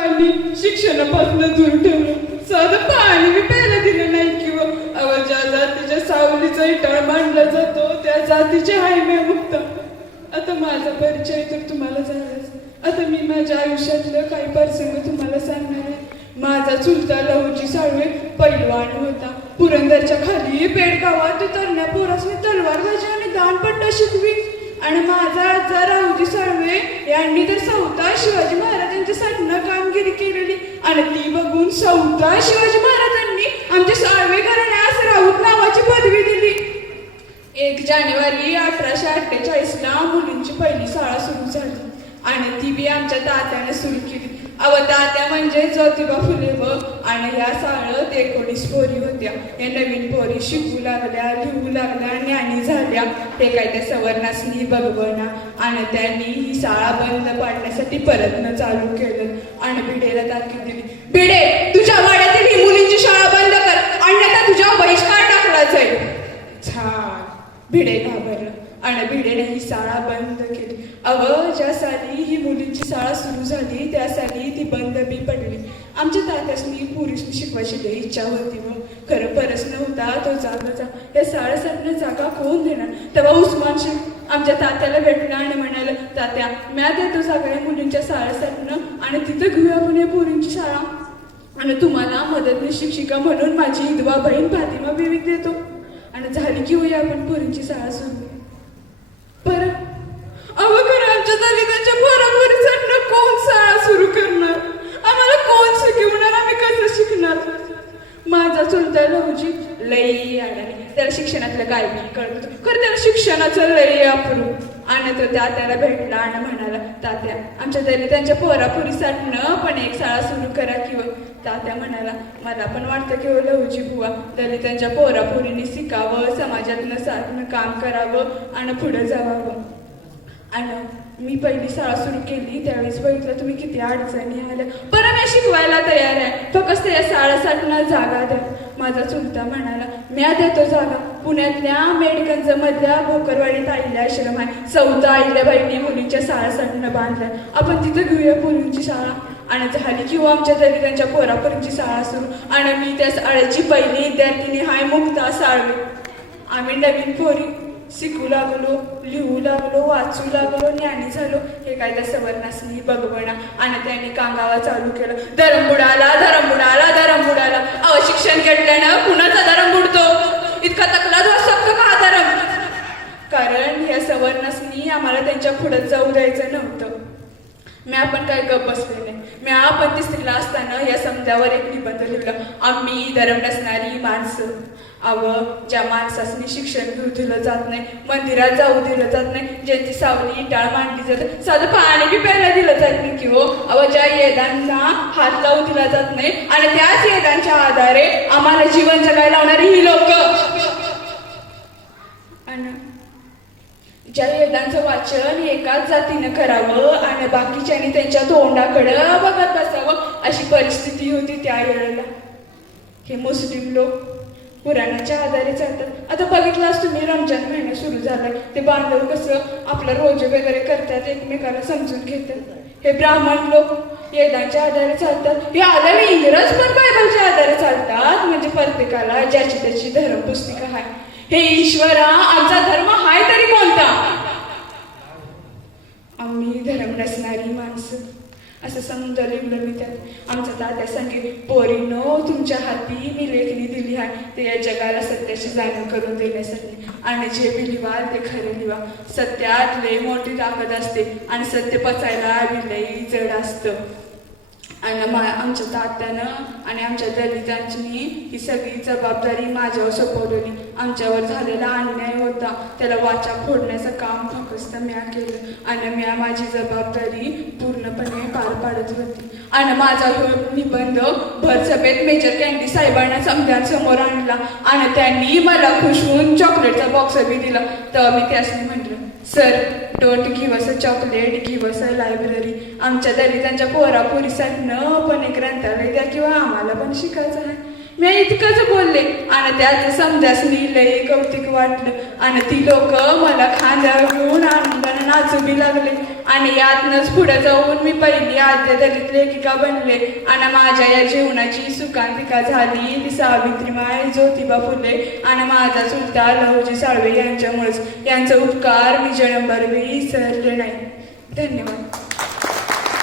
आणि शिक्षणापासून दूर ठेवलं. साधं पाणी मी प्यायला दिलं नाही किंवा अव ज्या जातीच्या सावलीचा इटाळ मांडला जातो त्या जातीचे आहे मी मुक्त. आता माझा परिचय तर तुम्हाला झालाच. आता मी माझ्या आयुष्यातलं काही प्रसंग तुम्हाला सांगणार आहे. माझा चुलता लहूजी साळवे पैलवान होता. पुरंदरच्या खाली पेडगावात तरण्या पोरासने तलवार बाजी आणि दानपट्टा शिकवी. आणि माझा आजा राहुजी साळवे यांनी तर सौता शिवाजी आणि ती बघून सौता शिवाजी महाराजांनी आमच्या साळवे घराण्यास राऊत नावाची पदवी दिली. एक जानेवारी अठराशे अठ्ठेचाळीस ला मुलींची पहिली शाळा सुरू झाली आणि ती बी आमच्या तात्याने सुरू केली. अव तात्या म्हणजे ज्योतिबा फुले व आणि या साळत एकोणीस पोरी होत्या. या नवीन पोरी शिकू लागल्या लिहू लागल्या ज्ञानी झाल्या. हे काय त्या सवर्णासनी बघवना आणि त्यांनी ही शाळा बंद पाडण्यासाठी प्रयत्न चालू केलं. आणि भिडेला ताकीद दिली भिडे तुझ्या वाड्यातील ही मुलींची शाळा बंद कर. अन्यथा तुझ्या बहिष्कार टाकला जाईल. छान. भिडे घाबरलं. आणि भिडेने ही शाळा बंद केली. अव ज्या साली ही मुलींची शाळा सुरू झाली त्या साली ती बंद बी पडली. आमच्या तात्यासनी पुरुषनी शिकवायची लई इच्छा होती मग खरं परस नव्हता तो जागाचा. या शाळेसाठी जागा कोण देणार? तेव्हा उस्मान शेख आमच्या तात्याला भेटला आणि म्हणायला तात्या म्या देतो जागा या मुलींच्या शाळेसाठी आणि तिथं घेऊया आपण या पोरींची शाळा. आणि तुम्हाला मदतनीस शिक्षिका म्हणून माझी विधवा बहीण फातिमा बेबी देतो. आणि झाली की होई आपण पोरींची शाळा सुरू. बरं. अव खरं आमच्या दलितांच्या पोरापोरीसाठी कोण शाळा सुरू करणार? आम्हाला कोण शिकवणार? आम्ही कसं शिकणार? माझा चुलता लहूजी लई अडाणी त्याला शिक्षणातलं काय बी कळत खरं त्याला शिक्षणाचं लई अप्रू. आणि तो तात्याला भेटला आणि म्हणाला तात्या आमच्या दलितांच्या पोरापुरीसाठी पण एक शाळा सुरू करा किंवा तात्या म्हणाला मला पण वाटतं की हो लहूजी बुवा. दलितांच्या पोरापोरीने शिकावं समाजातनं साधनं काम करावं आणि पुढं जावावं. आणि मी पहिली शाळा सुरू केली त्यावेळेस बघितलं तुम्ही किती अडचणी आल्या. बरं मी शिकवायला तयार आहे. फक्त या शाळेसाठी जागा द्या. माझा चुलता म्हणाला म्या देतो जागा. पुण्यातल्या मेडिकलज मधल्या भोकरवाडीत आईल्या आश्रम आहे. चौथा आईल्या बाईंनी मुलींच्या शाळेसाठी बांधल्या. आपण तिथं घेऊया मुलींची शाळा. आणि झाली किंवा आमच्या दलितांच्या पोरापर्यंतची शाळा सुरू. आणि मी त्या शाळेची पहिली विद्यार्थिनी हाय मुक्ता साळवे. आम्ही नवीन पोरी. शिकू लागलो लिहू लागलो वाचू लागलो ज्ञानी झालो. हे काय त्या सवर्णासनी बघवणा आणि त्यांनी कांगावा चालू केलं. धरम बुडाला धरम बुडाला धरम बुडाला अहो शिक्षण घेतल्यानं कुणाचा धरम बुडतो? इतका तकला जो शकतो का धरम? कारण या सवर्णासनी आम्हाला त्यांच्या पुढं जाऊ द्यायचं नव्हतं. मी आपण काय गप बसले नाही मी आपण स्त्रीला असताना या समजावर एक निबंध लिहिला आम्ही धरम नसणारी माणसं. अव ज्या माणसासनी शिक्षण घेऊ दिलं जात नाही मंदिरात जाऊ दिलं जात नाही ज्यांची सावली टाळ मांडली जाते साधं पाणी बी प्यायला दिलं जात नाही की हो? अव ज्या येदांचा हात लावू दिला जात नाही आणि त्याच येदांच्या आधारे आम्हाला जीवन जगायला लावणारी ही लोक. आणि ज्या वेदांचं वाचन एकाच जातीनं करावं आणि बाकीच्यांनी त्यांच्या तोंडाकडं बघत बसावं अशी परिस्थिती होती त्या वेळेला. हे मुस्लिम लोक पुराणाच्या आधारे चालतात आता बघितलास तुम्ही रमजान महिना सुरू झालाय. ते बांधव कसं आपलं रोजे वगैरे करतात एकमेकाला समजून घेतात. हे ब्राह्मण लोक वेदांच्या आधारे चालतात. हे आधारे इंग्रज पण बायबलच्या आधारे चालतात. म्हणजे प्रत्येकाला ज्याची त्याची धर्म पुस्तिका आहे. हे ईश्वरा आमचा धर्म हाय तरी कोणता? आम्ही धर्म नसणारी माणसं. असं समजा लिहिलं मी त्यात आमचा तात्या सांगे पोरीनो तुमच्या हाती मी लेखणी दिली आहे. ते या जगाला सत्याची जाणीव करून देण्यासाठी. आणि जे बी लिवा ते खरे लिवा. सत्यात लय मोठी ताकद असते आणि सत्य पचायला बी लई जड असतं. आणि आमच्या तात्यानं आणि आमच्या दलितांची ही सगळी जबाबदारी माझ्यावर सोपवलेली. आमच्यावर झालेला अन्याय होता. त्याला वाचा फोडण्याचं काम फक्त म्या केलं. आणि म्या माझी जबाबदारी पूर्णपणे पार पाडत होती. आणि माझा ह्यो निबंध भरसभेत मेजर कॅन्डी साहेबांना समजांसमोर आणला. आणि त्यांनी मला खुश होऊन चॉकलेटचा बॉक्स बी दिला. तर मी त्यासनी म्हटलं sir don't give us chocolate give us library आमच्या दलितांच्या पोरापोरीसाठी न पण एक ग्रंथालय द्या किंवा आम्हाला पण शिकायचं आहे. मी इतकंच बोलले आणि त्यात समजास मी लय कौतिक वाटलं. आणि ती लोक मला खांद्यावर घेऊन नाचू बी लागले. आणि यातनच पुढे जाऊन मी पहिली आद्य दलित लेखिका बनले. आणि माझ्या या जीवनाची सुखांतिका झाली. ती सावित्रीमाय ज्योतिबा फुले. आणि माझा चुलता लहुजी साळवे यांच्यामुळेच यांचा उपकार मी जन्मभर विसरले नाही. धन्यवाद.